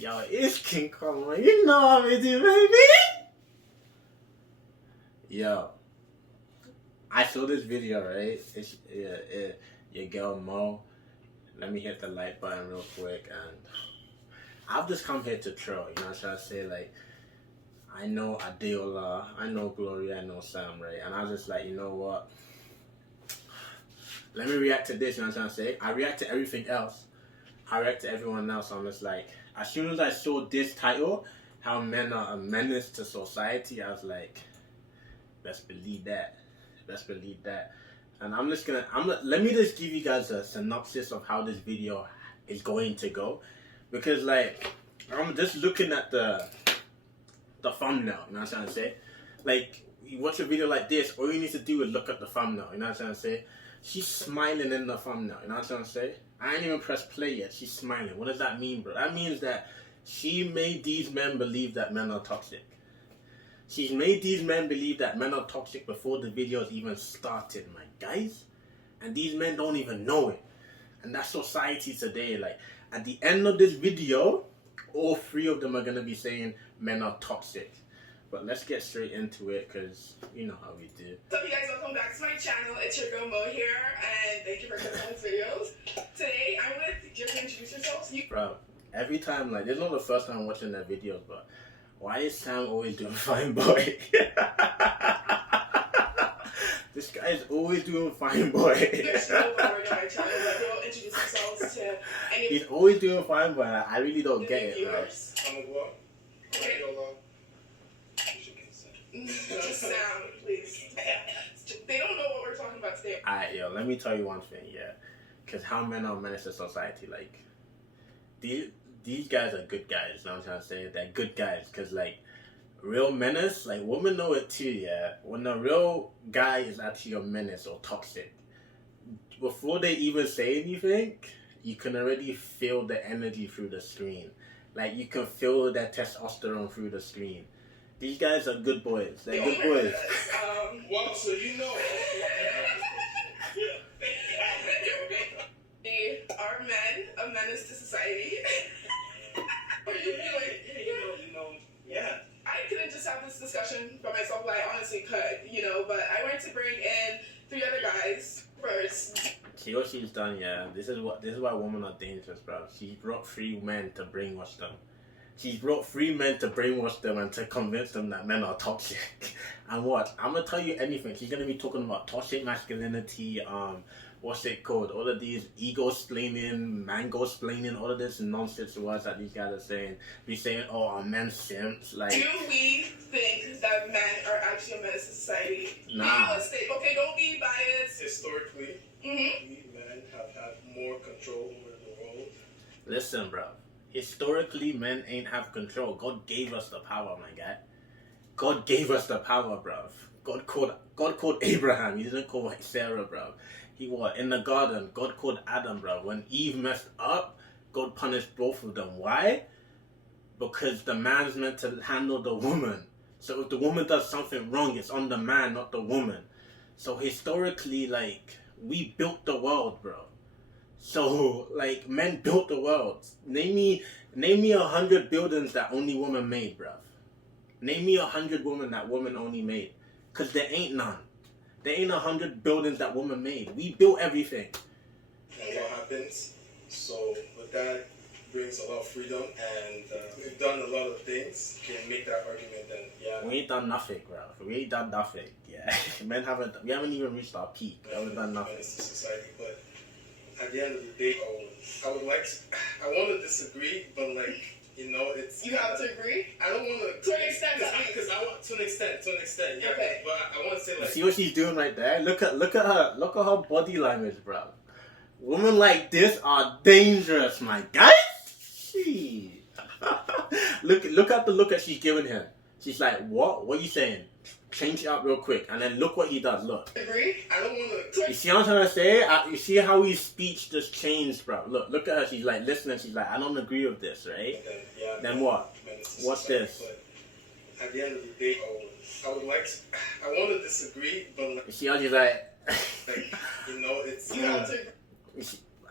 Yo, it's King Kong, man. You know how we do, baby. Yo, I saw this video, right? It's your girl Mo. Let me hit the like button real quick, and I've just come here to troll. You know what I'm trying to say? Like, I know Adeola, I know Gloria, I know Sam, right? And I was just like, you know what? Let me react to this. You know what I'm trying to say? I react to everything else. I react to everyone else. So I'm just like, as soon as I saw this title, how men are a menace to society, I was like, best believe that. Best believe that. And let me just give you guys a synopsis of how this video is going to go. Because like, I'm just looking at the thumbnail, you know what I'm trying to say? Like, you watch a video like this, all you need to do is look at the thumbnail, you know what I'm trying to say? She's smiling in the thumbnail, you know what I'm trying to say? I ain't even pressed play yet, she's smiling. What does that mean, bro? That means that she made these men believe that men are toxic. She's made these men believe that men are toxic before the videos even started, my guys. And these men don't even know it. And that's society today. Like, at the end of this video, all three of them are going to be saying men are toxic. But let's get straight into it, because you know how we do. What's up, you guys? Welcome back to my channel. It's your girl Mo here, and thank you for clicking on this videos. Today, I'm with, do you want to introduce yourselves? Bro, every time, like, this is not the first time I'm watching their videos, but why is Sam always doing fine boy? This guy is always doing fine boy. There's no one on my channel, but they'll introduce themselves to any of He's always doing fine boy. I really don't get it, bro. I'm a girl. Okay. No sound, please. They don't know what we're talking about today. Alright, yo, let me tell you one thing, yeah. Because how men are menace to society, like, these guys are good guys, you know what I'm trying to say? They're good guys, because, like, real menace, like, women know it too, yeah? When a real guy is actually a menace or toxic, before they even say anything, you can already feel the energy through the screen. Like, you can feel their testosterone through the screen. These guys are good boys. They're good boys. Wow, so you know. Are men a menace to society? Or you feel like, Yeah. I couldn't just have this discussion by myself, but I honestly could, but I wanted to bring in 3 other guys first. See what she's done, yeah. This is why women are dangerous, bro. She brought 3 men to brainwash them. She's brought 3 men to brainwash them and to convince them that men are toxic. And what? I'm gonna tell you anything. She's gonna be talking about toxic masculinity, what's it called? All of these ego-splaining, mango-splaining, all of this nonsense words that these guys are saying. Be saying, oh, are men simps? Like, do we think that men are actually a menace to society? Nah. Realistic. Okay, don't be biased. Historically, we men have had more control over the world. listen, bro. Historically, men ain't have control. God gave us the power, my guy. God gave us the power, bro. God called Abraham. He didn't call Sarah, bro. He was in the garden. God called Adam, bro. When Eve messed up, God punished both of them. Why? Because the man's meant to handle the woman. So if the woman does something wrong, it's on the man, not the woman. So historically, like, we built the world, bro. So, like, men built the world. Name me 100 buildings that only women made, bruv. Name me 100 women that women only made. Because there ain't none. There ain't 100 buildings that women made. We built everything. That's what happens. So, with that brings a lot of freedom, and we've done a lot of things. Can make that argument then, yeah. We ain't done nothing, bruv. We ain't done nothing. Yeah. We haven't even reached our peak. We haven't done nothing. Menace to society, but at the end of the day, I want to disagree, but like, it's... You have to agree? I don't want To an extent, because I want to an extent, yeah. Okay. But I want to say, like... See what she's doing right there? Look at her body language, bro. Women like this are dangerous, my guy. Shit. Look at the look that she's giving him. She's like, what? What are you saying? Change it up real quick, and then look what he does. Look. Agree? I don't want to... You see what I'm trying to say? You see how his speech just changed, bro. Look at her. She's like listening. She's like, I don't agree with this, right? Then what? What's this? But at the end of the day, I want to disagree, but like, You see how she's like... it's... You have to...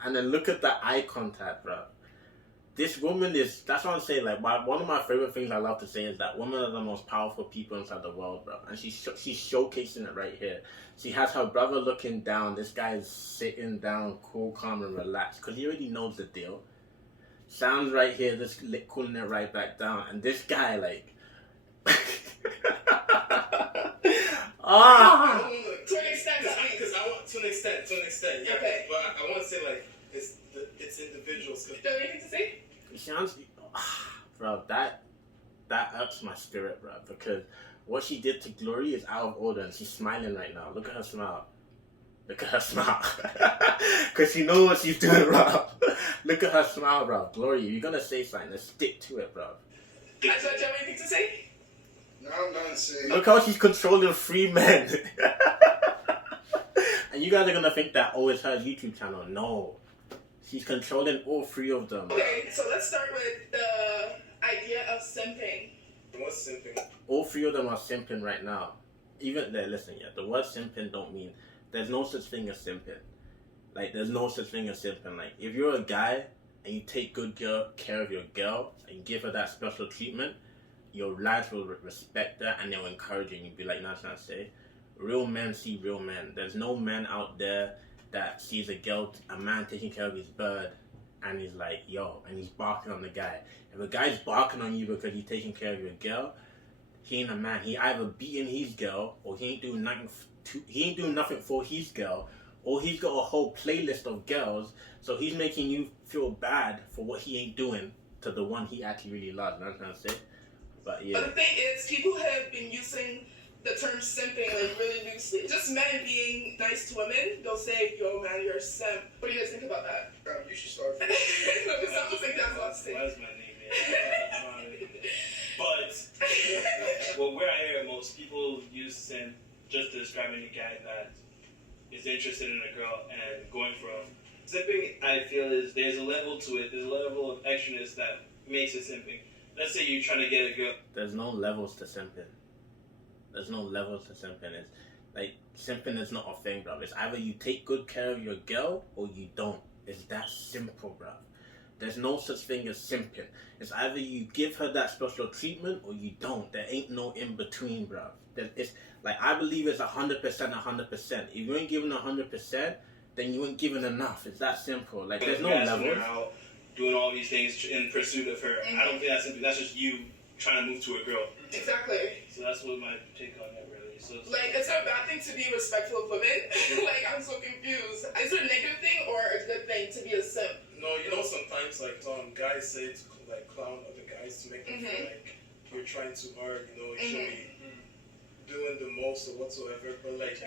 And then look at the eye contact, bro. this woman is, that's what I'm saying, like, one of my favorite things I love to say is that women are the most powerful people inside the world, bro. And she's showcasing it right here. She has her brother looking down. This guy is sitting down, cool, calm, and relaxed, because he already knows the deal. Sam's right here, just cooling it right back down. And this guy, like... To an extent, because I want to an extent, yeah. Okay. But I want to say like it's individuals. Do you have anything to say? Sounds, bro, that ups my spirit, bro. Because what she did to Glory is out of order, and she's smiling right now. Look at her smile. Look at her smile. Because she knows what she's doing, bro. Look at her smile, bro. Glory, you're gonna say something. Let's stick to it, bro. Do you have anything to say? No, I'm done saying. Look how she's controlling 3 men. And you guys are gonna think that, oh, it's her YouTube channel. No. She's controlling all 3 of them. Okay, so let's start with the idea of simping. What's simping? All 3 of them are simping right now. Even there, listen, yeah, the word simping don't mean, there's no such thing as simping. Like, there's no such thing as simping. Like, if you're a guy and you take good care of your girl and you give her that special treatment, your lads will respect that and they'll encourage you and you'll be like, that's not say. Real men see real men. There's no man out there that sees a man taking care of his bird and he's like, yo, and he's barking on the guy. If a guy's barking on you because he's taking care of your girl, he ain't a man. He either beating his girl or he ain't doing nothing for his girl, or he's got a whole playlist of girls, so he's making you feel bad for what he ain't doing to the one he actually really loves. You know what I'm trying to say? But yeah. But the thing is, people have been using the term simping like really loosely. Just men being nice to women, they'll say, yo man, you're a simp. What do you guys think about that? You should start. No, because some think that's lost Why is my name here? But well, where I hear it most, people use simp just to describe any guy that is interested in a girl and going from simping. I feel is there's a level to it. There's a level of extraness that makes it simping. Let's say you're trying to get a girl. There's no levels to simping. There's no levels to simping. It's like, simping is not a thing, bro. It's either you take good care of your girl or you don't. It's that simple, bro. There's no such thing as simping. It's either you give her that special treatment or you don't. There ain't no in between, bro. It's like, I believe it's 100%, 100%. If you ain't giving 100%, then you ain't giving enough. It's that simple. Like, there's no levels. Out doing all these things in pursuit of her. I don't think that's simping. That's just you trying to move to a girl. Exactly. So that's what my take on that really. So it's a bad thing to be respectful of women. Like, I'm so confused. Is it a negative thing or a good thing to be a simp? No, you know, sometimes like guys say to like clown other guys to make them feel like you're trying too hard. You know, you should be doing the most or whatsoever. But like,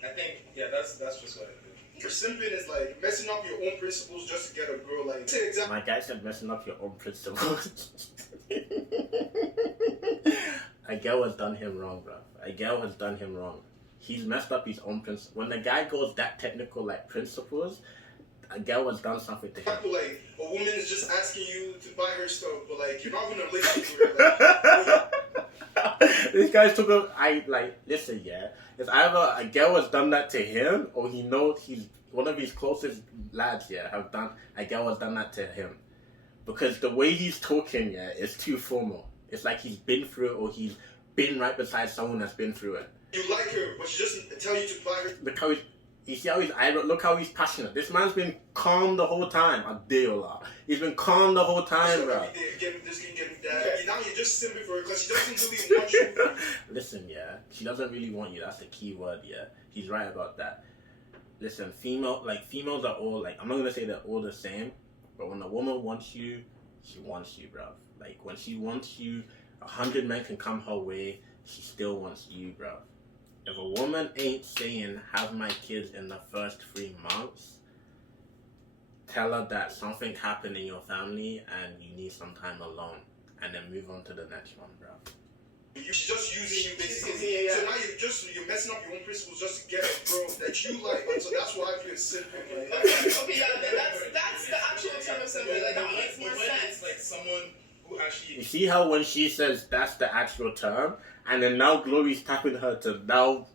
I think that's just what I think. For simping is like messing up your own principles just to get a girl. Like, my guy said messing up your own principles. A girl has done him wrong, bro. A girl has done him wrong. He's messed up his own principles. When the guy goes that technical, like principles, a girl has done something to him. Like, a woman is just asking you to buy her stuff, but like, you're not gonna listen to her. This guy's talking. Listen, yeah. It's either a girl has done that to him, or he knows he's one of his closest lads. Yeah, a girl has done that to him, because the way he's talking, yeah, is too formal. It's like he's been through it, or he's been right beside someone that's been through it. You like her, but she doesn't tell you to buy her. Look how you see how he's irate. Look how he's passionate. This man's been calm the whole time. He's been calm the whole time, bro. Now you're just simping for her because she doesn't really want you. Listen, yeah, she doesn't really want you. That's the key word, yeah. He's right about that. Listen, females are all like, I'm not gonna say they're all the same, but when a woman wants you, she wants you, bro. Like, when she wants you, 100 men can come her way, she still wants you, bro. If a woman ain't saying, have my kids in the first 3 months, tell her that something happened in your family and you need some time alone. And then move on to the next one, bro. She's just using you, basically. So now you're messing up your own principles just to get a girl that you like. And so that's why I feel simping. Okay, that's the actual term of simping. Like, that makes more sense. Like someone who actually... You see how when she says that's the actual term, and then now Glory's tapping her to now...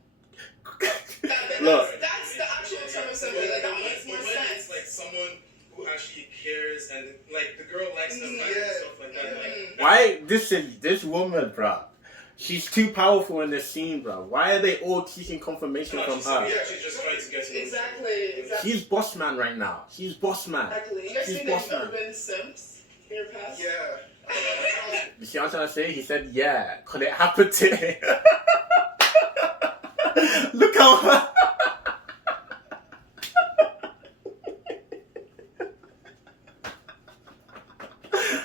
Look. That's the actual term of simping. Like, that makes more sense. Like someone who actually cares and like the girl likes them back and stuff like that. Like, Why this woman, bro? She's too powerful in this scene, bro. Why are they all seeking confirmation from her? Yeah, she's just trying to get to know Exactly. She's boss man right now. She's boss man. Exactly. You guys She's think boss they've man. ever been simps in your past? Yeah. You see what I'm trying to say? He said, yeah, because it happened to him. Look how...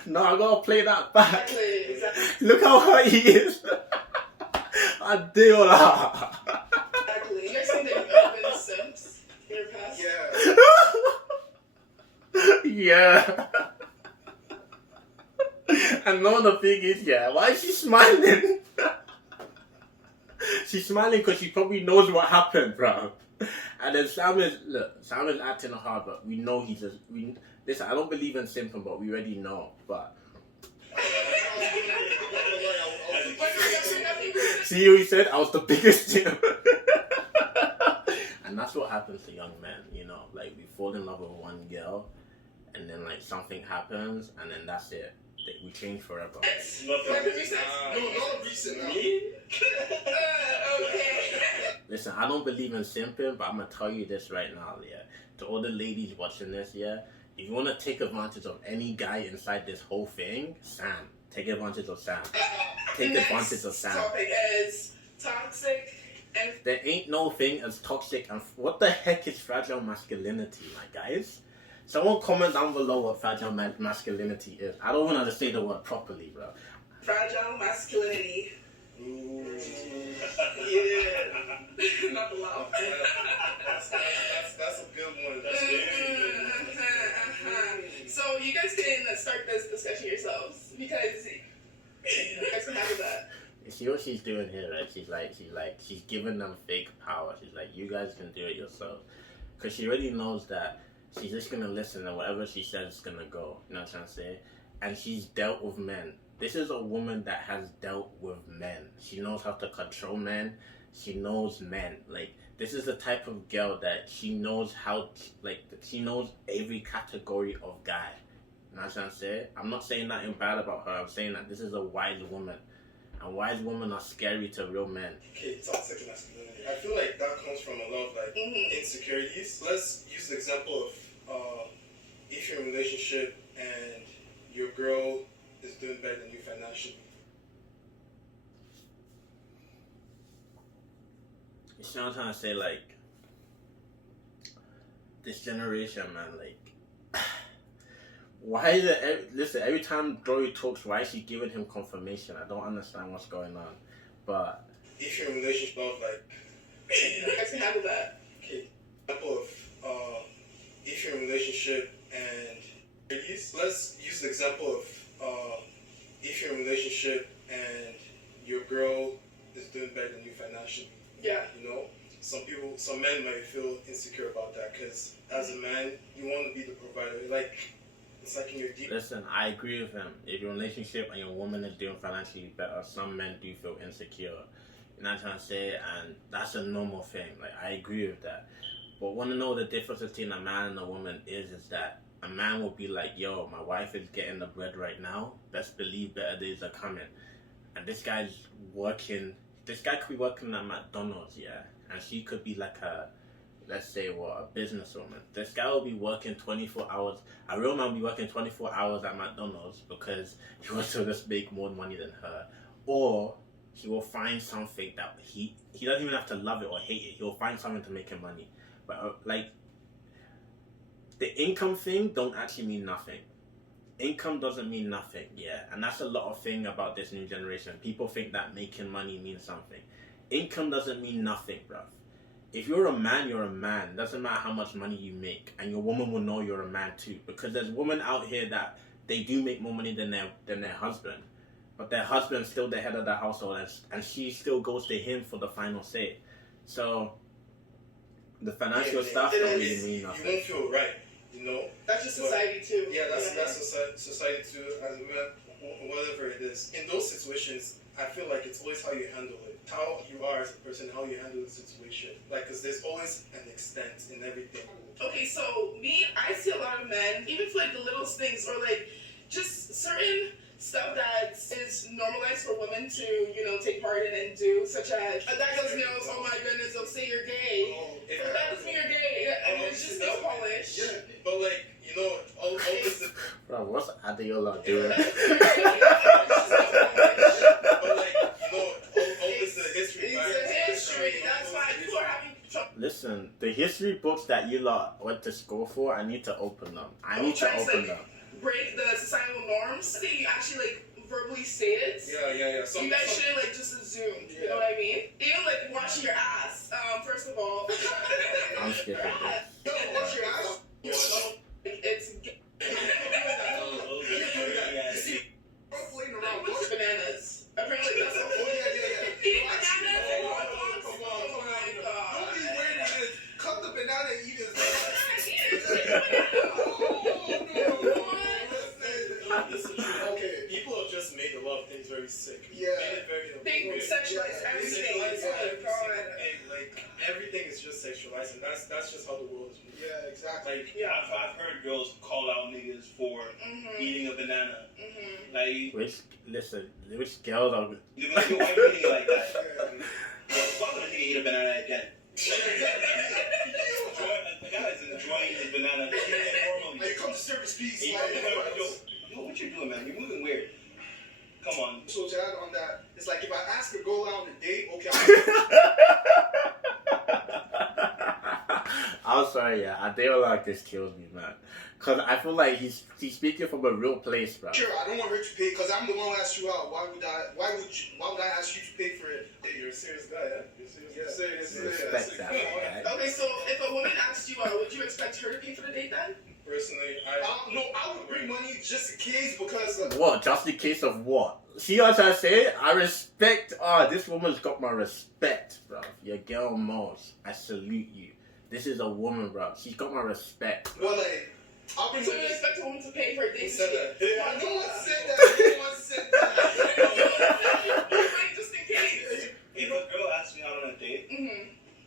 No, I gotta play that back. Exactly. Look how hurt he is. I do that. Exactly. You guys think they've ever been simps in your past? Yeah. Yeah. And no, the thing is, yeah, why is she smiling? She's smiling because she probably knows what happened, bro. And then Sam is acting hard, but we know he's just... Listen, I don't believe in Symptom, but we already know. But see what he said? I was the biggest Jim. And that's what happens to young men, you know. Like, we fall in love with one girl, and then, like, something happens, and then that's it. We change forever. No, not recent now. Okay. Listen, I don't believe in Symptom, but I'm going to tell you this right now, yeah. To all the ladies watching this, yeah. If you want to take advantage of any guy inside this whole thing, Sam. Take advantage of Sam. Take advantage of Sam. Topic is toxic and... There ain't no thing as toxic and... What the heck is fragile masculinity, my guys? Someone comment down below what fragile masculinity is. I don't want to say the word properly, bro. Fragile masculinity. Ooh. Yeah. Not the laugh. That's a good one. That's good. So you guys can start this discussion yourselves because you guys can handle that. You see what she's doing here, right? She's giving them fake power. She's like, you guys can do it yourself. Because she already knows that she's just going to listen and whatever she says is going to go. You know what I'm trying to say? And she's dealt with men. This is a woman that has dealt with men. She knows how to control men. She knows men. Like, this is the type of girl that she knows how, she knows every category of guy. You know what I'm trying to say? I'm not saying nothing bad about her. I'm saying that this is a wise woman. And wise women are scary to real men. Okay, toxic masculinity. I feel like that comes from a lot of, like, insecurities. Let's use the example of if you're in a relationship and your girl is doing better than you financially. You see what I'm trying to say? Like, this generation, man, like, why is it, listen, every time Dory talks, why is she giving him confirmation? I don't understand what's going on. But if you're in a relationship, like, I can handle that. Okay, example of if you're in a relationship and let's use the example of if you're in a relationship and your girl is doing better than you financially. Yeah. You know, some men might feel insecure about that because as a man, you want to be the provider. It's like in your deep. listen, I agree with him. If you're in a relationship and your woman is doing financially better, some men do feel insecure. You know what I'm trying to say? And that's a normal thing. Like, I agree with that. But want to know the difference between a man and a woman is that a man will be like, yo, my wife is getting the bread right now. Best believe better days are coming. And this guy could be working at McDonald's, yeah? And she could be like let's say, a businesswoman. This guy will be working 24 hours. A real man will be working 24 hours at McDonald's because he wants to just make more money than her. Or he will find something that he doesn't even have to love it or hate it. He'll find something to make him money. But, like, the income thing don't actually mean nothing. Income doesn't mean nothing, yeah. And that's a lot of thing about this new generation. People think that making money means something. Income doesn't mean nothing, bruv. If you're a man, you're a man. It doesn't matter how much money you make. And your woman will know you're a man too. Because there's women out here that they do make more money than their husband. But their husband's still the head of the household. And she still goes to him for the final say. So, the financial stuff don't really mean nothing. You won't feel right. you know. That's just society too. Yeah, that's society too, as whatever it is. In those situations, I feel like it's always how you handle it, how you are as a person, how you handle the situation. Like, because there's always an extent in everything. Okay, so I see a lot of men, even for like the littlest things or like just certain stuff that is normalized for women to, take part in and do, such as a guy does nails, oh my goodness, they'll say you're gay. If that doesn't mean you're gay. I mean, it's just nail polish. Yeah, but like, all this. Bro, what's Adeola doing? But like, all this history. It's a history. That's why people are having trouble. Listen, the history books that you lot went to school for, I need to open them. I need to open them. Break the societal norms. So you actually verbally say it. Yeah. You guys shouldn't just assume. Yeah. You know what I mean? Even washing your ass. First of all. I'm skipping this. No, wash your ass. It's bananas. Apparently that's a whole eating bananas and hot dogs. Oh my god. Don't be weird with this. Cut the banana and eat it. Okay, people have just made a lot of things very sick. Yeah. They sexualize everything. Oh my god. And like everything is just sexualized, and that's just how the world is moving. Yeah, exactly. Like, I've heard girls call out niggas for eating a banana. Like, which girls are... you like, why are you eating it like that? Why would a nigga eat a banana again? The guy is enjoying his banana. Normally. Like, come to service piece. Yo, what you doing, man? You're moving weird. Come on. So to add on that, it's like if I ask her to go out on a date, okay, I'm sorry, yeah. Adeola just kills me, man. Because I feel like he's speaking from a real place, bro. sure, I don't want her to pay because I'm the one who asked you out. Why would I ask you to pay for it? Hey, you're a serious guy, yeah? You're serious. Respect that, man. Okay, so if a woman asked you out, would you expect her to pay for the date then? Personally, No, I would bring money just in case because What? Just in case of what? See what I'm trying to say? I respect... this woman's got my respect, bro. YaGirlMoe, I salute you. This is a woman, bro. She's got my respect. well, like, I'll bring So money. you expect a woman to pay for a date? Who said that? No one said that. No one said that. Just in case. If a girl asks me out on a date,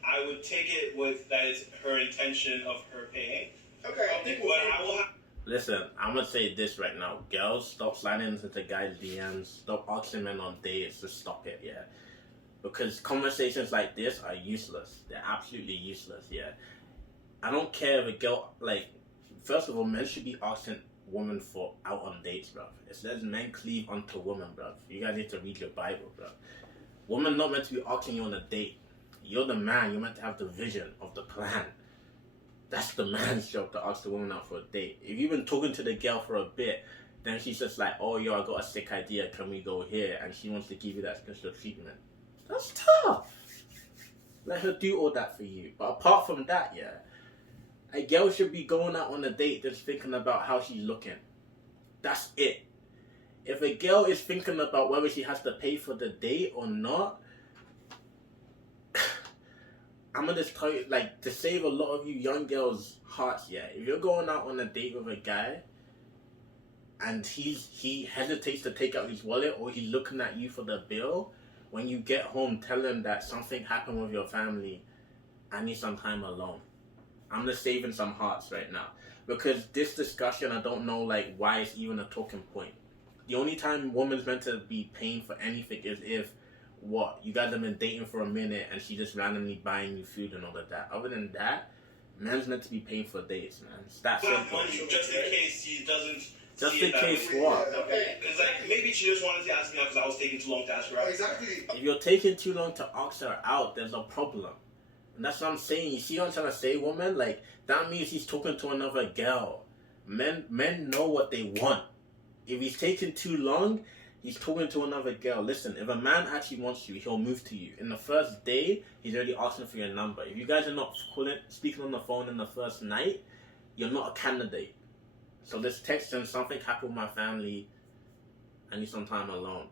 I would take it with that is her intention of her paying. Okay. But I will have... Listen, I'm gonna say this right now. Girls, stop sliding into guys' DMs. Stop asking men on dates. Just stop it, yeah. Because conversations like this are useless. They're absolutely useless, yeah. I don't care if a girl, first of all, men should be asking women for out on dates, bro. It says men cleave unto women, bro. You guys need to read your Bible, bro. Women not meant to be asking you on a date. You're the man. You're meant to have the vision of the plan. That's the man's job to ask the woman out for a date. If you've been talking to the girl for a bit, then she's just like, oh, yo, I got a sick idea. Can we go here? And she wants to give you that special treatment. That's tough. Let her do all that for you. But apart from that, yeah, a girl should be going out on a date just thinking about how she's looking. That's it. If a girl is thinking about whether she has to pay for the date or not, I'm gonna just tell you, to save a lot of you young girls' hearts, yeah, if you're going out on a date with a guy and he hesitates to take out his wallet or he's looking at you for the bill, when you get home, tell him that something happened with your family. I need some time alone. I'm just saving some hearts right now. Because this discussion, I don't know, why it's even a talking point. The only time woman's meant to be paying for anything is if, you guys have been dating for a minute and she just randomly buying you food and all of that. Other than that, man's meant to be paying for dates, man. It's that simple. Money just in case he doesn't. Just see in it that case way. what? Okay. Because maybe she just wanted to ask me out because I was taking too long to ask her out. Exactly. If you're taking too long to ask her out, there's a problem. And that's what I'm saying. You see what I'm trying to say, woman? That means he's talking to another girl. Men know what they want. If he's taking too long, he's talking to another girl. Listen, if a man actually wants you, he'll move to you. In the first day, he's already asking for your number. If you guys are not speaking on the phone in the first night, you're not a candidate. So this text him, something happened with my family, I need some time alone.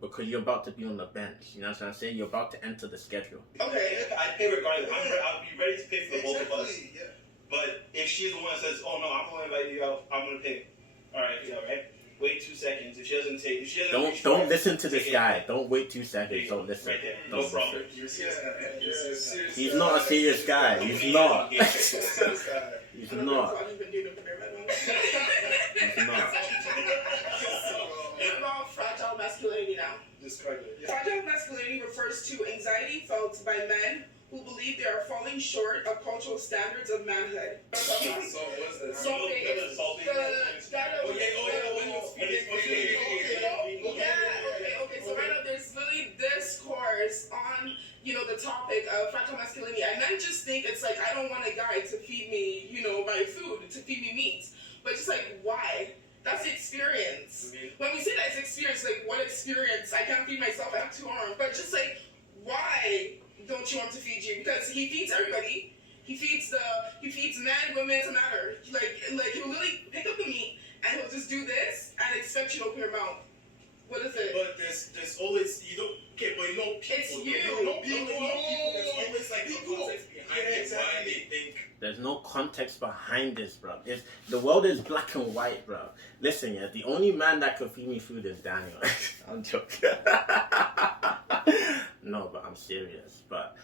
Because you're about to be on the bench. You know what I'm saying? You're about to enter the schedule. Okay. I pay regardless. I'll be ready to pay for the both of us. Yeah. But if she's the one that says, "Oh no, I'm gonna invite you out. I'm gonna pay." All right, yeah, right. Wait 2 seconds. If she doesn't take, if she doesn't reach for Don't it, listen to this take it. guy. Don't wait 2 seconds. Don't listen. Right there. Don't No problem. listen. You're a serious guy. You're a serious He's guy. not a serious guy. He's not. You're a serious guy. He's I don't know not. if I've been doing it for their men. He's not. It's about fragile masculinity now. Describe it. Yeah. Fragile masculinity refers to anxiety felt by men who believe they are falling short of cultural standards of manhood. So what's that? So it's okay. So right now there's really discourse on, the topic of fragile masculinity. And men just think it's like, I don't want a guy to feed me, my food, to feed me meat. But just like, why? That's the experience. When we say that it's experience, like, what experience? I can't feed myself, I have 2 arms. But just like, why don't you want to feed you? Because he feeds everybody. He feeds men, women, it doesn't matter. Like he'll literally pick up the meat and he'll just do this and expect you to open your mouth. What is it? But there's always people. It's you. There's always like the context behind it. Why they think. There's no context behind this, bro. The world is black and white, bro. Listen, yeah, the only man that can feed me food is Daniel. I'm joking. No, but I'm serious. But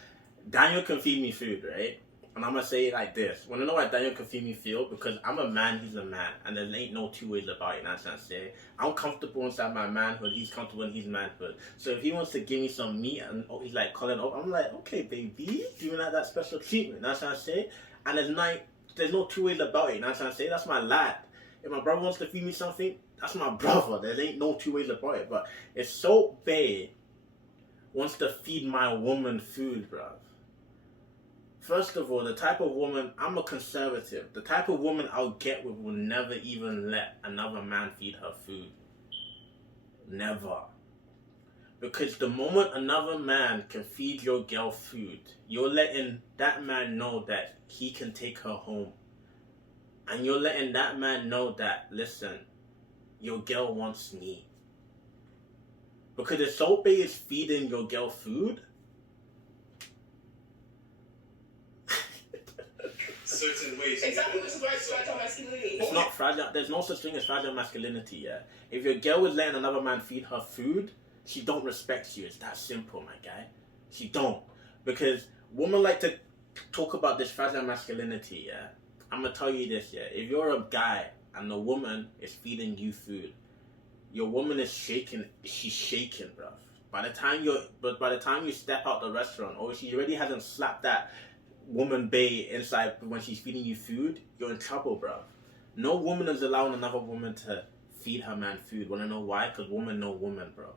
Daniel can feed me food, right? And I'm gonna say it like this. Wanna know why Daniel can feed me food? Because I'm a man, he's a man. And there ain't no 2 ways about it, that's what I'm saying. I'm comfortable inside my manhood, he's comfortable in his manhood. So if he wants to give me some meat and he's like calling up, I'm like, okay, baby, do you like that special treatment? That's what I say. And there's no 2 ways about it, that's what I say. That's my lad. If my brother wants to feed me something, that's my brother. There ain't no 2 ways about it. But if so Bay wants to feed my woman food, bruv. First of all, the type of woman, I'm a conservative. The type of woman I'll get with will never even let another man feed her food. Never. Because the moment another man can feed your girl food, you're letting that man know that he can take her home. And you're letting that man know that, listen, your girl wants me. Because if Sope is feeding your girl food, Certain ways. Exactly, which is why it's fragile masculinity. it's not fragile. There's no such thing as fragile masculinity, yeah? If your girl is letting another man feed her food, she don't respect you. It's that simple, my guy. She don't. Because women like to talk about this fragile masculinity, yeah? I'm gonna tell you this, yeah? If you're a guy and the woman is feeding you food, your woman is shaking. She's shaking, bruv. By the time you step out the restaurant, or she already hasn't slapped that woman bay inside when she's feeding you food, you're in trouble, bruv. No woman is allowing another woman to feed her man food. Wanna know why? Because woman know woman, bro.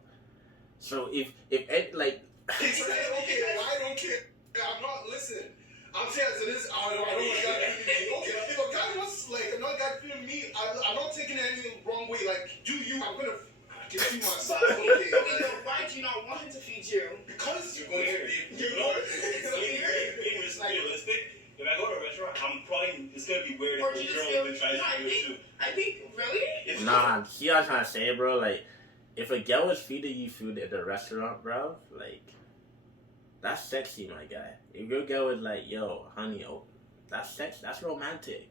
So if Ed, like... It's okay, I don't care. I'm not, listen. I'm saying as it is, I don't want a guy feeding me. Okay, if a guy wants, like, another guy feeding me, I'm not taking it any wrong way. Like, do you, I'm gonna give you my son. Okay. Why do you not want him to feed you? Because You're going to be, you know, Being realistic, if I go to a restaurant, it's gonna be weird Or if do you a just girl feel, even tries to do it too. I think, really? Nah, see what I'm trying to say, bro? Like, if a girl is feeding you food at the restaurant, bro, like, that's sexy, my guy. If your girl is like, yo, honey, oh, that's sex, that's romantic.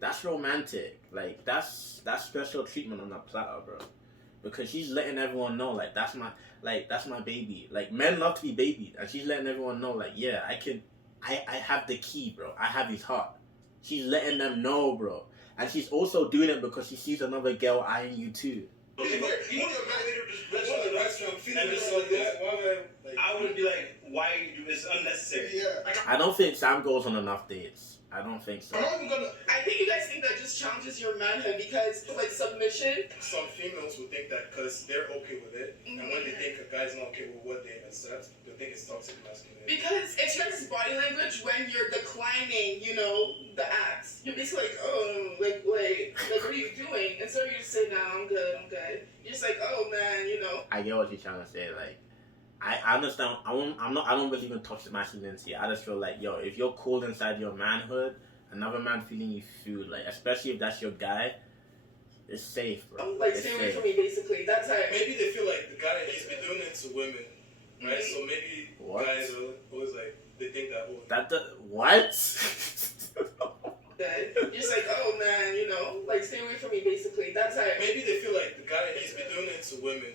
That's romantic. Like, that's special treatment on a platter, bro. Because she's letting everyone know, like, that's my baby. Like, men love to be babied, and she's letting everyone know, like, yeah, I have the key, bro. I have his heart. She's letting them know, bro. And she's also doing it because she sees another girl eyeing you too. I would be like, why you do this? Unnecessary. yeah. I don't think Sam goes on enough dates. I don't think so. I'm not even gonna. I think you guys think that just challenges your manhood because, like, submission. some females would think that because they're okay with it, and when they think a guy's not okay with what they accept, they think it's toxic masculinity. Because it shows body language when you're declining, the acts. You're basically like, oh, like, what are you doing? Instead of you just say, nah, I'm good. You're just like, oh, man, I get what you're trying to say. Like, I understand. I don't believe in toxic masculinity. I just feel like, yo, if you're cool inside your manhood, another man feeding you food, like, especially if that's your guy, it's safe, bro. Like, It's stay away safe. from me, basically. That's how Maybe they feel like the guy he's been doing it to women, right? So maybe What? guys are always like they think that What? Then you're just like, oh man, you know, like stay away from me. Basically, that's how. Maybe they feel like the guy he's been doing it to women,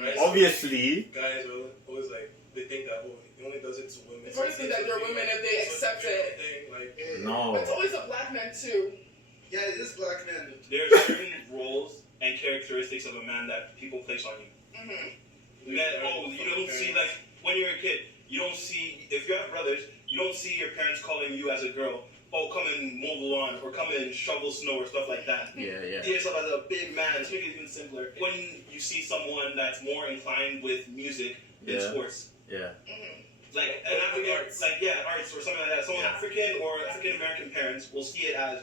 right? Obviously. So guys are always like they think that he only does it to women. It's always think that they're women if they accept it. No. But it's always a black man too. Yeah, it is black men. There are certain roles and characteristics of a man that people place on you. Mm-hmm. Man, you don't see, like, when you're a kid, you don't see, if you have brothers, you don't see your parents calling you as a girl, oh, come and mow the lawn, or come and shovel snow, or stuff like that. Yeah. See yourself as a big man. To make it even simpler, when you see someone that's more inclined with music than sports. Yeah. Like an African, arts or something like that. So African or African American parents will see it as,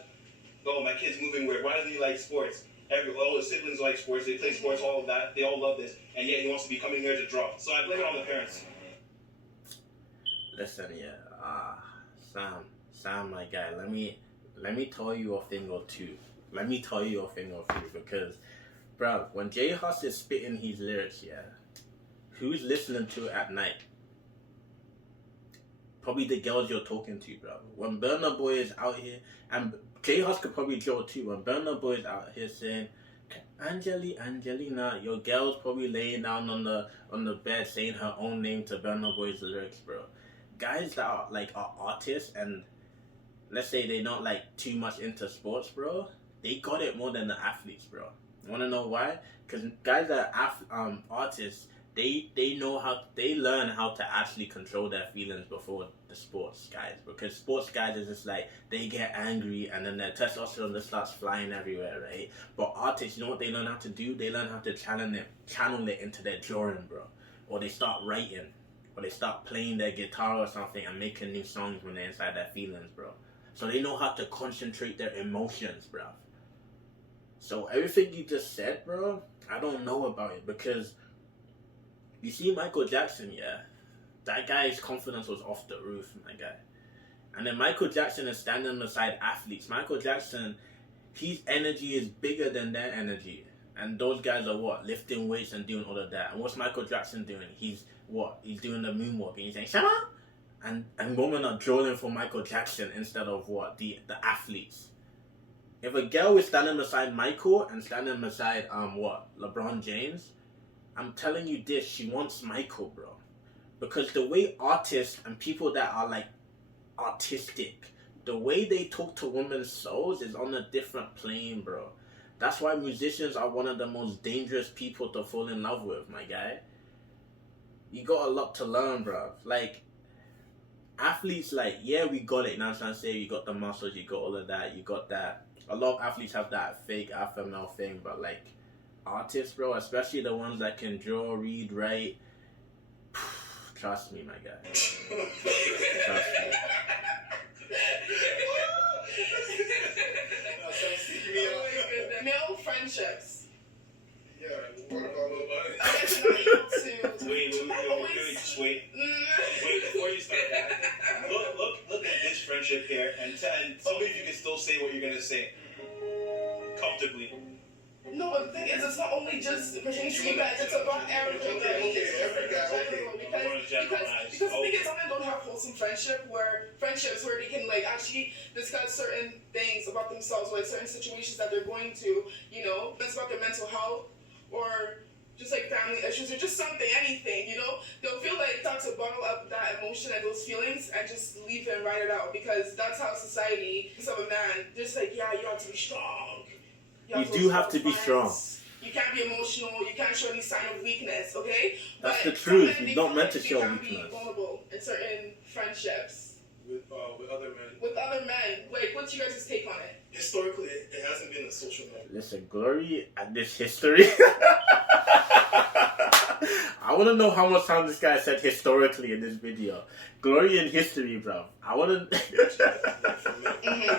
oh, my kid's moving weird. Why doesn't he like sports? All his siblings like sports. They play sports. All of that. They all love this, and yet he wants to be coming here to draw. So I blame it on the parents. Listen, Sam, my guy. Let me tell you a thing or two. Because, bro, when J Hus is spitting his lyrics, who's listening to it at night? Probably the girls you're talking to, bro. When Burna Boy is out here, and J Hus could probably draw too. When Burna Boy is out here saying, Angelina, your girl's probably laying down on the bed saying her own name to Burna Boy's lyrics, bro. Guys that are artists, and let's say they're not like too much into sports, bro, they got it more than the athletes, bro. Wanna know why? Because guys that are artists, they learn how to actually control their feelings before the sports guys. Because sports guys is just like, they get angry and then their testosterone just starts flying everywhere, right? But artists, you know what they learn how to do? They learn how to channel it into their drawing, bro. Or they start writing. Or they start playing their guitar or something and making new songs when they're inside their feelings, bro. So they know how to concentrate their emotions, bro. So everything you just said, bro, I don't know about it. Because you see Michael Jackson, that guy's confidence was off the roof, my guy. And then Michael Jackson is standing beside athletes. Michael Jackson, his energy is bigger than their energy. And those guys are lifting weights and doing all of that. And what's Michael Jackson doing? He's doing the moonwalk. And he's saying, Shama! And women are drawing for Michael Jackson instead of the athletes. If a girl is standing beside Michael and standing beside LeBron James, I'm telling you this, she wants Michael, bro. Because the way artists and people that are like artistic, the way they talk to women's souls is on a different plane, bro. That's why musicians are one of the most dangerous people to fall in love with, my guy. You got a lot to learn, bro. Like, athletes, we got it, you know what I'm trying to say? You got the muscles, you got all of that, you got that. A lot of athletes have that fake alpha male thing, but artists, bro, especially the ones that can draw, read, write, trust me, my guy. Trust me. Male friendships. Yeah, what about it? I guess you're not able to. Wait. Before you start that, look at this friendship here, and tell me if you can still say what you're gonna say comfortably. No, the thing is, it's not only just pertaining to you guys, it's about everything. Every guy, Because the thing is, some men don't have wholesome friendships where they can actually discuss certain things about themselves, certain situations that they're going to, it's about their mental health, or just family issues, or just something, anything, they'll feel time to bottle up that emotion and those feelings and just leave it and write it out, because that's how society thinks of a man. Just you have to be strong. You do have to be strong. You can't be emotional. You can't show any sign of weakness. Okay, that's the truth. You're not meant to show weakness. You can be vulnerable in certain friendships with other men. With other men, what's your guys' take on it? Historically, it hasn't been a social norm. Listen, Glory at this history. I want to know how much time this guy said historically in this video. Glory in history, bro. I want to.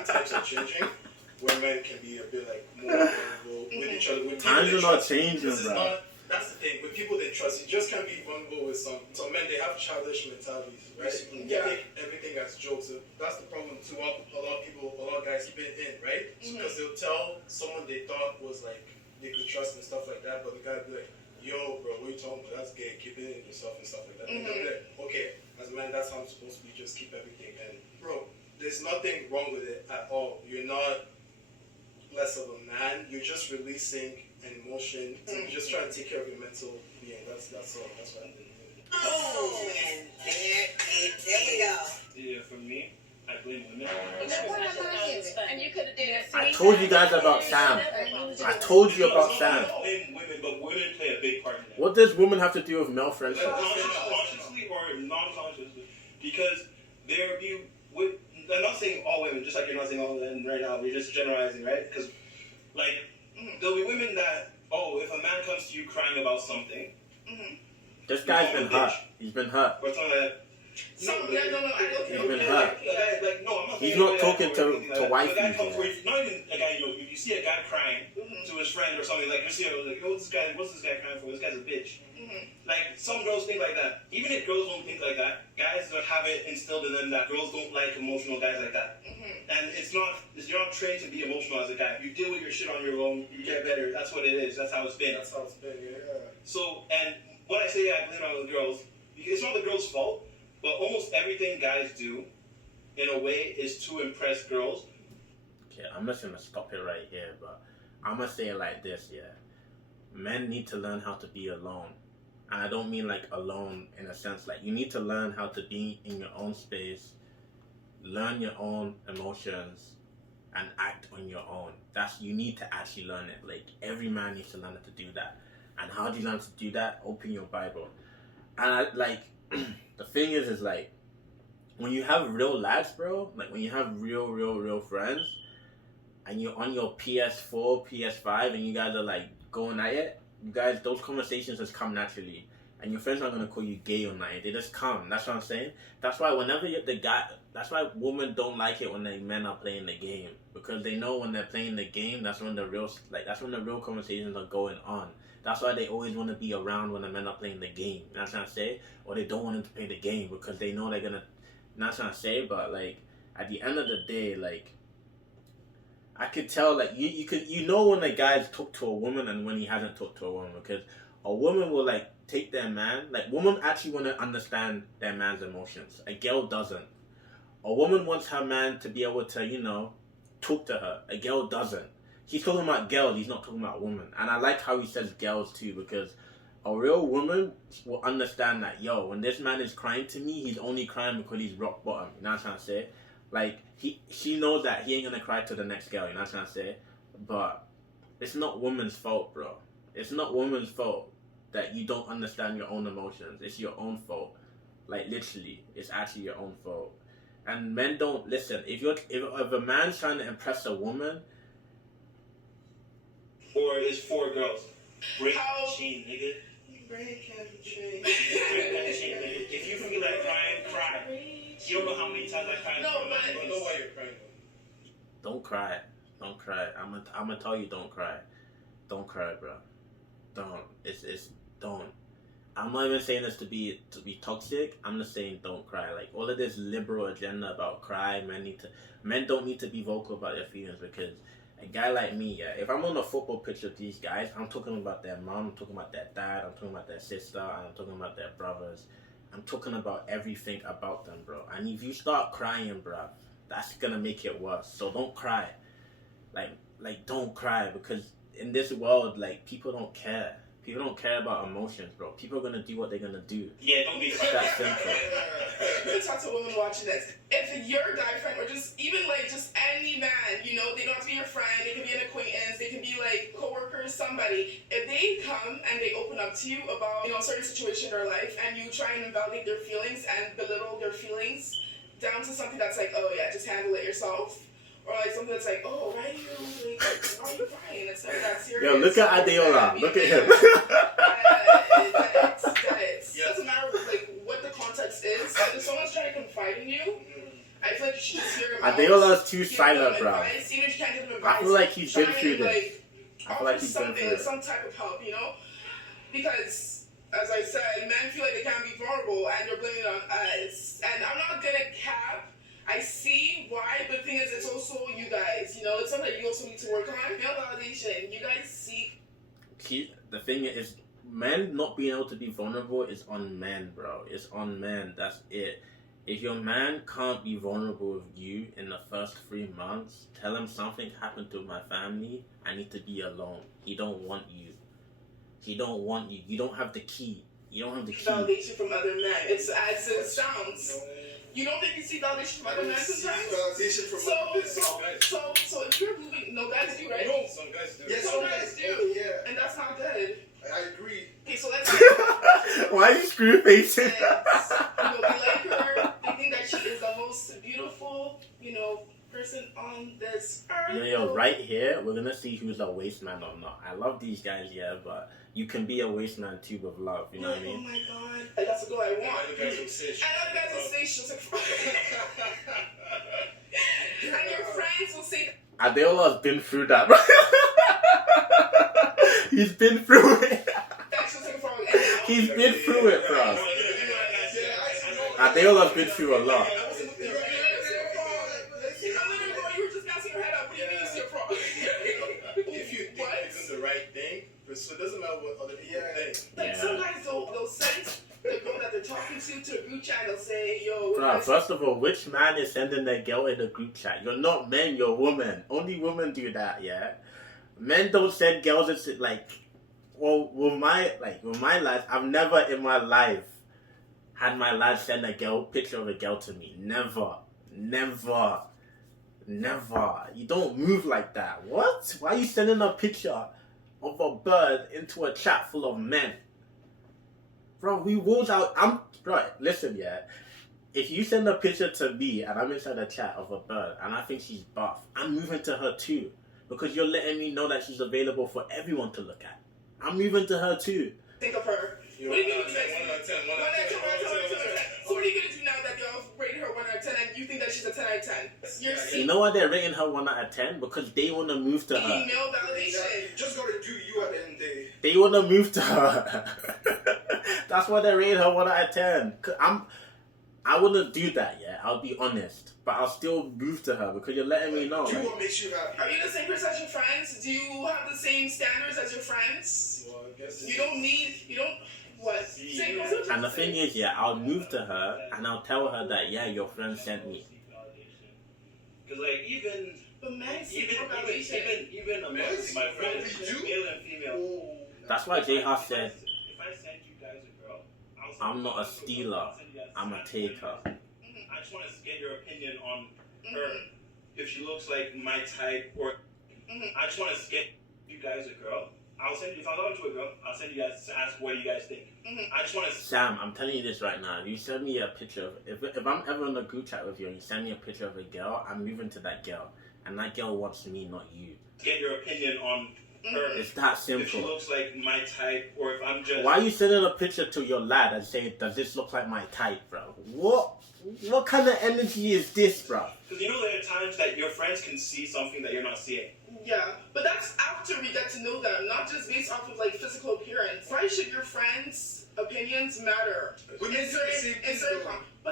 Times are changing. Where men can be a bit more vulnerable with each other. With times are not changing, bro. That's the thing. With people they trust, you just can't be vulnerable with some men. They have childish mentalities, right? They take everything as jokes. That's the problem too. A lot of guys keep it in, right? Because they'll tell someone they thought was they could trust and stuff like that, but the guy will be like, "Yo, bro, what are you talking about? That's gay. Keep it in yourself and stuff like that." And they'll be like, "Okay, as a man, that's how I'm supposed to be. Just keep everything." And bro, there's nothing wrong with it at all. You're not less of a man. You're just releasing an emotion. You're just trying to take care of your mental being. That's all. That's what I'm doing. Oh, and there we go. Yeah, for me, I blame women. And you could have did it. I told you guys about Sam. I told you about Sam. I blame women, but women play a big part in that. What does women have to do with male friendship? Consciously or non-consciously, because there be with. I'm not saying all women, just like you're not saying all women right now. We're just generalizing, right? Because like there'll be women that if a man comes to you crying about something. This guy's been hurt. He's been hurt. We're talking about. He's been hurt. He's not talking to wifey. Not even a guy, if you see a guy crying to his friend or something, like you see, like, what's this guy crying for? This guy's a bitch. Like, some girls think like that. Even if girls don't think like that, guys have it instilled in them that girls don't like emotional guys like that. And you're not trained to be emotional as a guy. You deal with your shit on your own, you get better. That's what it is. That's how it's been. Yeah. So, and when I say I blame it on the girls, it's not the girls' fault, but almost everything guys do, in a way, is to impress girls. Okay, I'm just gonna stop it right here, but I'm gonna say it like this, yeah. Men need to learn how to be alone. And I don't mean like alone in a sense, like you need to learn how to be in your own space, learn your own emotions, and act on your own. You need to actually learn it. Like every man needs to learn how to do that. And how do you learn to do that? Open your Bible. And the thing is like, when you have real lads, bro, like when you have real friends, and you're on your PS4, PS5, and you guys are like going at it, you guys, those conversations just come naturally. And your friends aren't gonna call you gay or nothing. They just come. That's what I'm saying. That's why whenever you're the guy, that's why women don't like it when the men are playing the game, because they know when they're playing the game, that's when the real conversations are going on. That's why they always want to be around when the men are playing the game. That's what I'm saying. Or they don't want them to play the game because they know they're gonna. That's what I'm saying. But like at the end of the day, like I could tell, like you know when a guy's talked to a woman and when he hasn't talked to a woman, because a woman will like take their man. Like women actually want to understand their man's emotions. A girl doesn't. A woman wants her man to be able to talk to her. A girl doesn't. He's talking about girls, he's not talking about women. And I like how he says girls too, because a real woman will understand that, when this man is crying to me, he's only crying because he's rock bottom. You know what I'm trying to say? Like, she knows that he ain't gonna cry to the next girl, you know what I'm trying to say? But it's not woman's fault, bro. It's not woman's fault that you don't understand your own emotions. It's your own fault. Like, literally, it's actually your own fault. And men don't listen. If a man's trying to impress a woman, or it's for girls. Break chain, nigga. Break every chain. Break that chain, nigga. If you feel like crying, cry. You don't know how many times I cried. No, but I don't know why you're crying. don't cry. Don't cry. I'm gonna tell you, don't cry. Don't cry, bro. Don't. Don't. I'm not even saying this to be toxic. I'm just saying don't cry. Like all of this liberal agenda about cry, men don't need to be vocal about their feelings, because a guy like me, if I'm on a football pitch with these guys, I'm talking about their mom, I'm talking about their dad, I'm talking about their sister, I'm talking about their brothers. I'm talking about everything about them, bro. And if you start crying, bro, that's gonna make it worse. So don't cry. Like don't cry, because in this world, like, people don't care. People don't care about emotions, bro. People are gonna do what they're gonna do. Yeah, don't be It's that simple. You can talk to women watching this. If your guy friend, or just even like just any man, they don't have to be your friend, they can be an acquaintance, they can be like coworkers, somebody. If they come and they open up to you about a certain situation in their life, and you try and invalidate their feelings and belittle their feelings down to something that's like, oh yeah, just handle it yourself. Or like something that's like, oh, why are you crying? It's not that serious. Yo, look at Adeola. Look at him. It doesn't matter like what the context is. If someone's trying to confide in you, I feel like you should just hear him out. Adeola's too silent, bro. Even if you can't give him advice, I feel like he's been through this. I feel like he's been through it. Some type of help, because as I said, men feel like they can't be vulnerable, and they're blaming it on us. And I'm not gonna cap. I see why, but the thing is, it's also you guys. It's something that you also need to work on. Male validation. You guys see. The thing is, men not being able to be vulnerable is on men, bro. It's on men. That's it. If your man can't be vulnerable with you in the first 3 months, tell him something happened to my family. I need to be alone. He don't want you. He don't want you. You don't have the key. You don't have the key. Validation from other men. It's as it sounds. You don't think you see validation from other men sometimes? Validation from So if you're moving, no guys do, right? No, Some guys do. yeah, Some guys do. Yeah, And that's not good. I agree. Okay, so let's Why are you screw facing? they like her. They think that she is the most beautiful, person on this earth. Yo, right here, we're gonna see who's a waste man or not. I love these guys, yeah, but you can be a waste man too with love, you know what I Oh mean? my god. That's a girl I want. Other guys will say shit. And other guys will say she'll and your friends will say Adeola's been through that. He's been through it. that she'll take from He's been through it, bro. Adeola's been through a lot. You were just bouncing your head up. What do you mean it's your problem? If you think it's the right thing, so it doesn't matter what other people think. Like some guys they'll send the girl that they're talking to a group chat. They'll say, "Yo, Bro, first of all, which man is sending their girl in a group chat? You're not men, you're women. Only women do that, yeah? Men don't send girls into, with my lads, I've never in my life had my lad send a picture of a girl to me. Never. You don't move like that. What? Why are you sending a picture of a bird into a chat full of men? Bro, we rolled out. Listen, yeah. If you send a picture to me and I'm inside a chat of a bird and I think she's buff, I'm moving to her too. Because you're letting me know that she's available for everyone to look at. I'm moving to her too. think of her. What do you mean? 1 out of 10. 1 out of 10. 1 out of 10. So what are you gonna do now that y'all rated her 1 out of 10 and you think that she's a 10 out of 10? You know why they're rating her 1 out of 10? Because they want to move to her. Female validation. You just gotta do you at the end of the day. They want to move to her. That's why they rated her 1 out of 10. I wouldn't do that, yeah. I'll be honest. But I'll still move to her because you're letting me know. Do what makes you happy. Are you the same person as your friends? Do you have the same standards as your friends? Well, I guess What? And the thing is, yeah, I'll move to her and I'll tell her that, yeah, your friend sent me. Because like even amongst my friends, male and female. That's why J-Ha said, If I send you guys a girl, I'm not a stealer, I'm a taker. I just want to get your opinion on her. If she looks like my type, or I just want to get you guys a girl. I'll send you, if I'm talking to a girl, I'll send you guys to ask what do you guys think. I just want to. Sam, I'm telling you this right now. If you send me a picture of, if I'm ever in a group chat with you and you send me a picture of a girl, I'm moving to that girl. And that girl wants me, not you. Get your opinion on her. It's that If she simple. looks like my type, or if I'm just. Why are you sending a picture to your lad and saying, does this look like my type, bro? What kind of energy is this, bro? Because you know there are times that your friends can see something that you're not seeing. Yeah, but that's after we get to know them, not just based off of like physical appearance. Why should your friends' opinions matter? But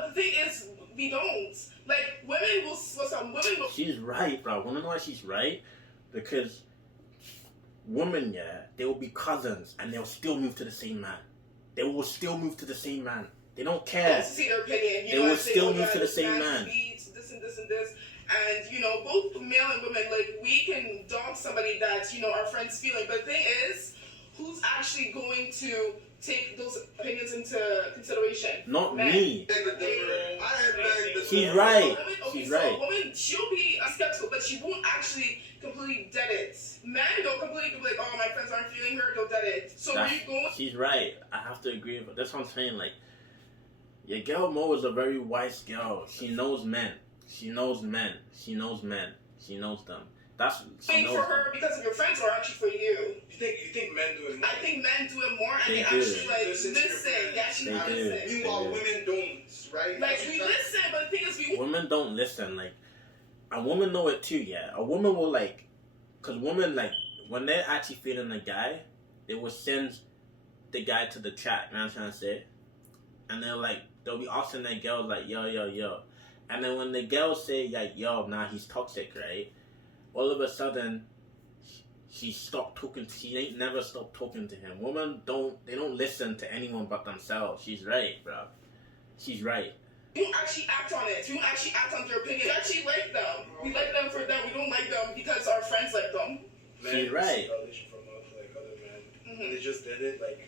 the thing is, we don't. Like women will. She's right, bro. Wanna know why she's right? Because women, yeah, they will be cousins and they'll still move to the same man. They will still move to the same man. They don't care. To see their opinion. They will still move to the same man. This and this and this. And, both male and women, like, we can dog somebody that, our friends feeling. But the thing is, who's actually going to take those opinions into consideration? Not me. She's So right. women, She's so right. a woman, she'll be skeptical, but she won't actually completely dead it. Men don't completely be like, oh, my friends aren't feeling her, they'll dead it. So where you going? She's right. I have to agree with her. That's what I'm saying. Like, YaGirlMoe is a very wise girl. She knows men. She knows men. She knows men. She knows them. She knows for her them. because of your friends or actually for you? You think men do it more? I think men do it more and They they do. actually like Listen to your listen. friends. They actually They do. listen. Meanwhile, women don't, right? Like we listen, but the thing is we Women don't listen. Like, a woman know it too, yeah. A woman will, like, because women, like, when they're actually feeling a guy, they will send the guy to the chat, you know what I'm trying to say? And they'll be asking their girls, like, yo. And then when the girls say, like, yo, nah, he's toxic, right? All of a sudden, she stopped talking. She ain't never stopped talking to him. Women don't listen to anyone but themselves. She's right, bro. She's right. We don't actually act on it. We don't actually act on their opinion. We actually like them. We like them for them. We don't like them because our friends like them. She's right. Validation from like other men. They just did it. Like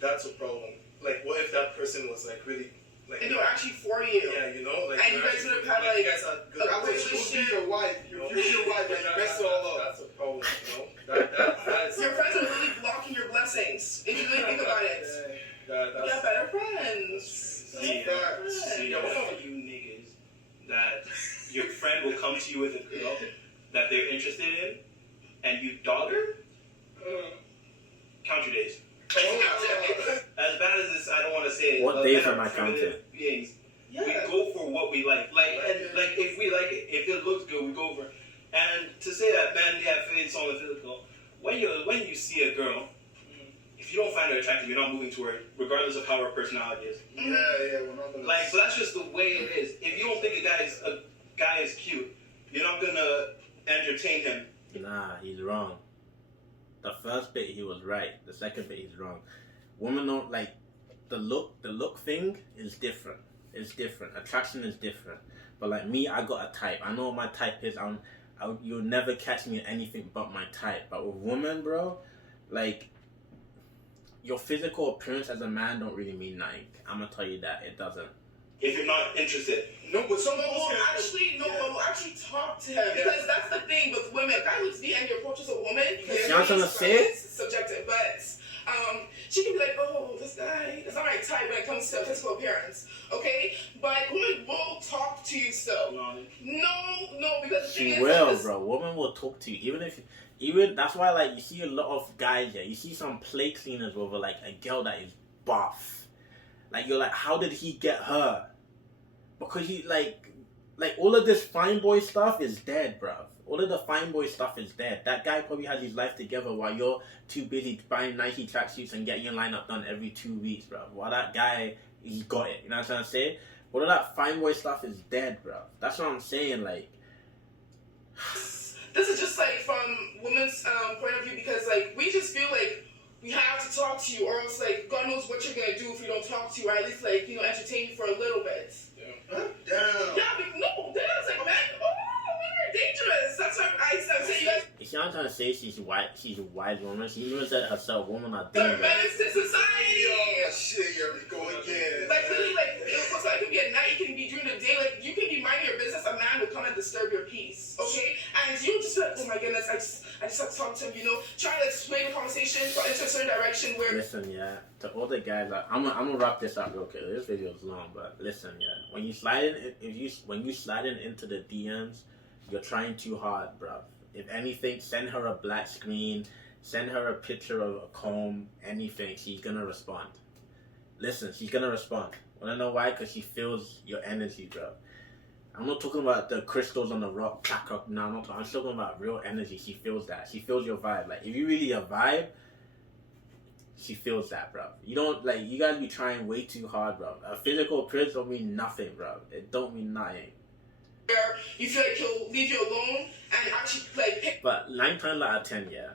that's a problem. Like what if that person was like really like? And they were actually for you. Yeah, you know, like. And you guys would have had like you guys had good a Supposed to be your wife. Your future wife. And you mess it all up. That's a problem. You know. That's. Your friends are really blocking your blessings. If you really think about it. That's. You have better friends. See, one of you niggas that your friend will come to you with a girl that they're interested in, and you dog her. Count your days. As bad as this, I don't want to say it. What days men am I primitive counting? Beings. Yeah. We go for what we like. Like if we like it, if it looks good, we go for it. And to say that, man, yeah, it's all physical. When you see a girl, if you don't find her attractive, you're not moving to her, regardless of how her personality is. Yeah, we're not gonna. Like, so that's just the way it is. If you don't think a guy is cute, you're not gonna entertain him. Nah, he's wrong. The first bit he was right. The second bit he's wrong. Women don't like the look thing is different. It's different. Attraction is different. But like me, I got a type. I know what my type is. You'll never catch me in anything but my type. But with women, bro, like your physical appearance as a man don't really mean nothing. I'm gonna tell you that it doesn't. If you're not interested. No, but some But we'll actually talk to him because that's the thing with women. A guy looks deep and you approach as a woman. See what I'm trying to say? It's subjective, but she can be like, oh, this guy is not my type when it comes to physical appearance. Okay, but women will talk to you still. No, because the thing She is, will, like, bro. Women will talk to you, even that's why like you see a lot of guys. Yeah, you see some plate cleaners with like a girl that is buff. Like you're like, how did he get her? Because he like all of this fine boy stuff is dead, bro. All of the fine boy stuff is dead. That guy probably has his life together while you're too busy buying Nike tracksuits and getting your lineup done every 2 weeks, bro. While that guy, he got it. You know what I'm trying to say? All of that fine boy stuff is dead, bro. That's what I'm saying, like. this is just like from women's point of view because like we just feel like we have to talk to you or else like God knows what you're gonna do if we don't talk to you or at least like entertain you for a little bit. Damn. Yeah, but no, that's like man, men are dangerous. That's what I'm saying. You guys You see what I'm trying to say? She's a wise woman. She even said herself, women are are dangerous. menace to society. Yo, shit, here we go again. Like literally, like so it can be at night, it can be during the day. Like you can be minding your business, a man will come and disturb your peace. Okay, and you just be like, oh my goodness, I just have to talk to him. Try to explain the conversation into a certain direction where. Listen, yeah, to all the guys, like, I'm gonna wrap this up real quick. This video is long, but listen, yeah, when you slide in into the DMs, you're trying too hard, bro. If anything, send her a black screen, send her a picture of a comb, anything. She's gonna respond. Listen, she's gonna respond. Wanna know why? Because she feels your energy, bro. I'm not talking about the crystals on the rock. No, I'm talking about real energy. She feels that. She feels your vibe. Like, if you really a vibe, she feels that, bro. You don't, like, you guys be trying way too hard, bro. A physical appearance don't mean nothing, bro. It don't mean nothing. Where you feel like he'll leave you alone and actually like pick. But 9 times out of 10, yeah.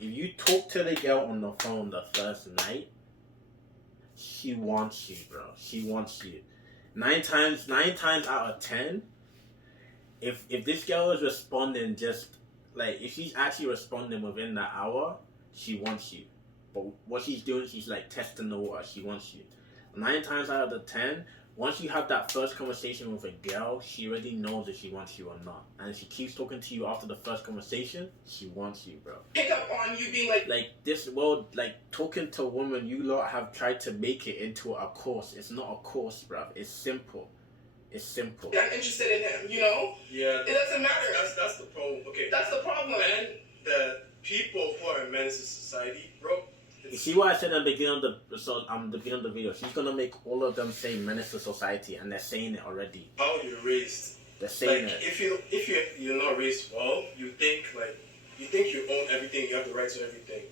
If you talk to the girl on the phone the first night, she wants you, bro. She wants you. 9 times out of 10, if this girl is responding just like if she's actually responding within that hour, she wants you. But what she's doing, she's like testing the water. She wants you. 9 times out of the 10, once you have that first conversation with a girl, she already knows if she wants you or not. And if she keeps talking to you after the first conversation, she wants you, bro. Pick up on you being like this world, like talking to a woman, you lot have tried to make it into a course. It's not a course, bro. It's simple. It's simple. I'm interested in him, Yeah. It doesn't matter. That's the problem. Okay. That's the problem. Men, the people who are in men's society, bro. You see what I said at the beginning of the beginning of the video? She's gonna make all of them say menace to society, and they're saying it already. How you're raised. They're saying Like it. if you're not raised well, you think you own everything, you have the right to everything,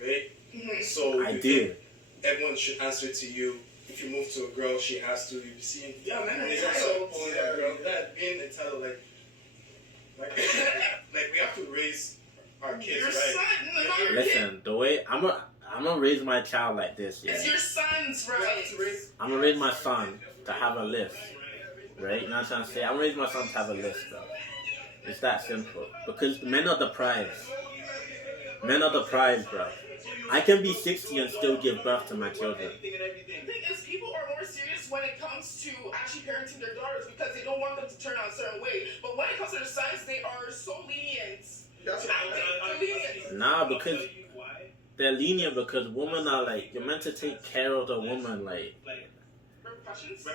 right? Mm-hmm. So I you do. think everyone should answer to you. If you move to a girl, she has to. You see, Yeah, men are it's entitled. also pulling a girl. That being entitled, like we have to raise our kids, Your right? son, not your kid. Listen, the way I'm gonna raise my child like this, yeah. It's your son's right. I'm gonna raise my son to have a list. right? You know what I'm trying to say? I'm raising my son to have a list, bro. It's that simple. Because men are the prize. Men are the prize, bro. I can be 60 and still give birth to my children. The thing is, people are more serious when it comes to actually parenting their daughters because they don't want them to turn out a certain way. But when it comes to their sons, they are so lenient. That's They're lenient. Nah, because they're lenient because women are like, you're meant to take care of the woman, like. Repercussions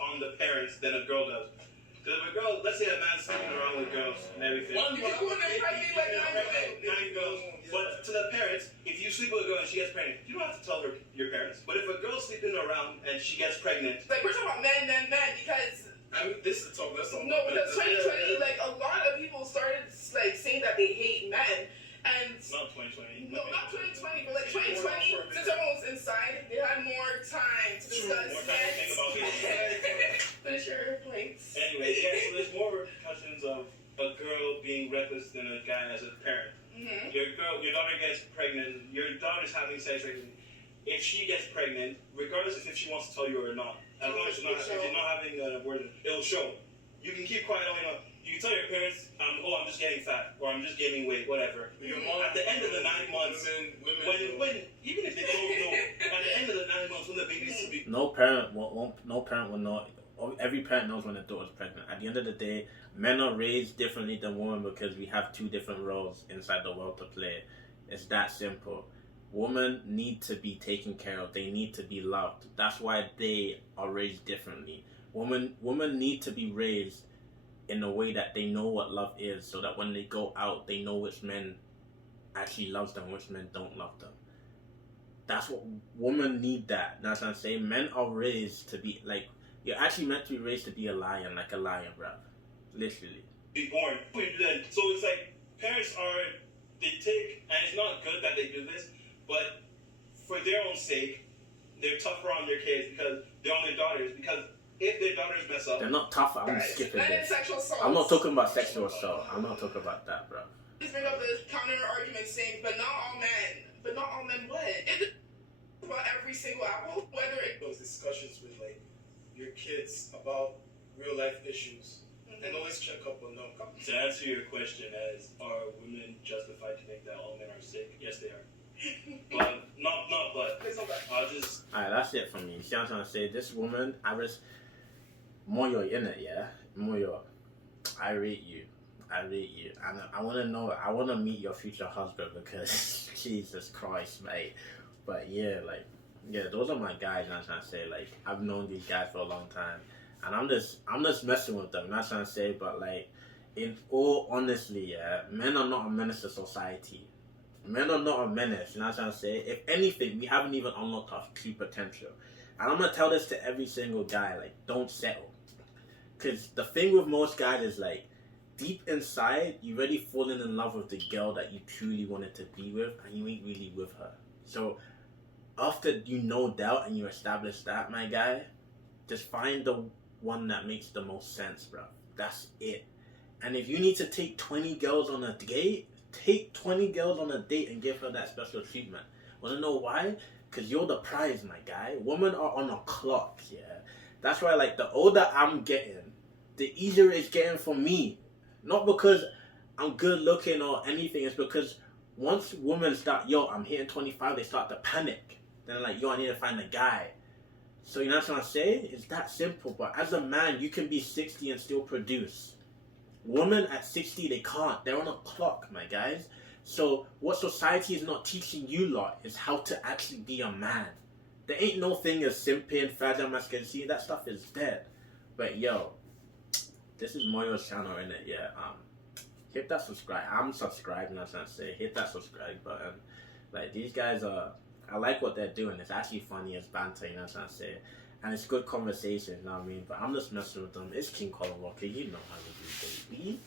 on the parents than a girl does. Because if a girl, let's say a man's sleeping around with girls and everything. You can go in there pregnant like 9 girls. But to the parents, if you sleep with a girl and she gets pregnant, you don't have to tell your parents. But if a girl's sleeping around and she gets pregnant, like we're talking about men, because I mean, this is talk. That's all. no, because 2020, like a lot of people started like saying that they hate men, and not 2020. no, not 2020, but like 2020, since everyone was inside, they had more time to discuss More time to think about it. finish your points. Anyway, yeah, so there's more repercussions of a girl being reckless than a guy as a parent. Mm-hmm. Your daughter gets pregnant, your daughter's having sex regularly. If she gets pregnant, regardless of if she wants to tell you or not, as long as if you're not having an abortion, it'll show. You can keep quiet all you know. You can tell your parents, I'm just getting fat, or I'm just gaining weight, whatever. Your mom, at the end of the 9 months, when even if they don't know, at the end of the 9 months when the baby's to be. No parent will know. Every parent knows when their daughter's pregnant. At the end of the day, men are raised differently than women because we have 2 different roles inside the world to play. It's that simple. Women need to be taken care of. They need to be loved. That's why they are raised differently. Women need to be raised in a way that they know what love is, so that when they go out, they know which men actually loves them, which men don't love them. That's what women need. That's what I'm saying. Men are raised to be like, you're actually meant to be raised to be a lion, like a lion, bro. Literally. Be born. So it's like parents they take, and it's not good that they do this, but for their own sake, they're tougher on their kids because they're on their daughters. Because if their daughters mess up, they're not tough. I'm skipping Men and this. sexual assault. I'm not talking about sexual assault. I'm not talking about that, bro. Just bring up the counter argument saying, but not all men. But not all men what? It's about every single apple, whether it those discussions with like your kids about real life issues, and always check up on them. to answer your question as, are women justified to think that all men are sick? Yes, they are. But not but. I'll just. Alright, that's it for me. See what I'm trying to say? This woman, Moyo in it, yeah? Moyo, I rate you. And I want to know, I want to meet your future husband because, Jesus Christ, mate. But yeah, those are my guys, and I'm trying to say, like, I've known these guys for a long time. And I'm just messing with them, not trying to say, but like, in all honesty, yeah, men are not a menace to society. Men are not a menace, you know what I'm trying to say? If anything, we haven't even unlocked our true potential. And I'm going to tell this to every single guy, like, don't settle. Because the thing with most guys is, like, deep inside, you already fallen in love with the girl that you truly wanted to be with, and you ain't really with her. So, after you know doubt and you establish that, my guy, just find the one that makes the most sense, bro. That's it. And if you need to take 20 girls on a date, take 20 girls on a date and give her that special treatment. Wanna know why? Because you're the prize, my guy. Women are on a clock, yeah? That's why, like, the older I'm getting, the easier it's getting for me. Not because I'm good looking or anything. It's because once women start, I'm hitting 25, they start to panic. They're like, I need to find a guy. So, you know what I'm saying? It's that simple. But as a man, you can be 60 and still produce. Women at 60, they can't. They're on a clock, my guys. So what society is not teaching you lot is how to actually be a man. There ain't no thing as simping, fragile masculinity. That stuff is dead. But yo, this is Moyo's channel, innit? Yeah. Hit that subscribe. I'm subscribed, that's what I'm saying. Hit that subscribe button. Like, these guys I like what they're doing. It's actually funny, it's banter, you know what I'm saying? And it's good conversation, you know what I mean? But I'm just messing with them. It's King Colin Walker, you know how we do, baby.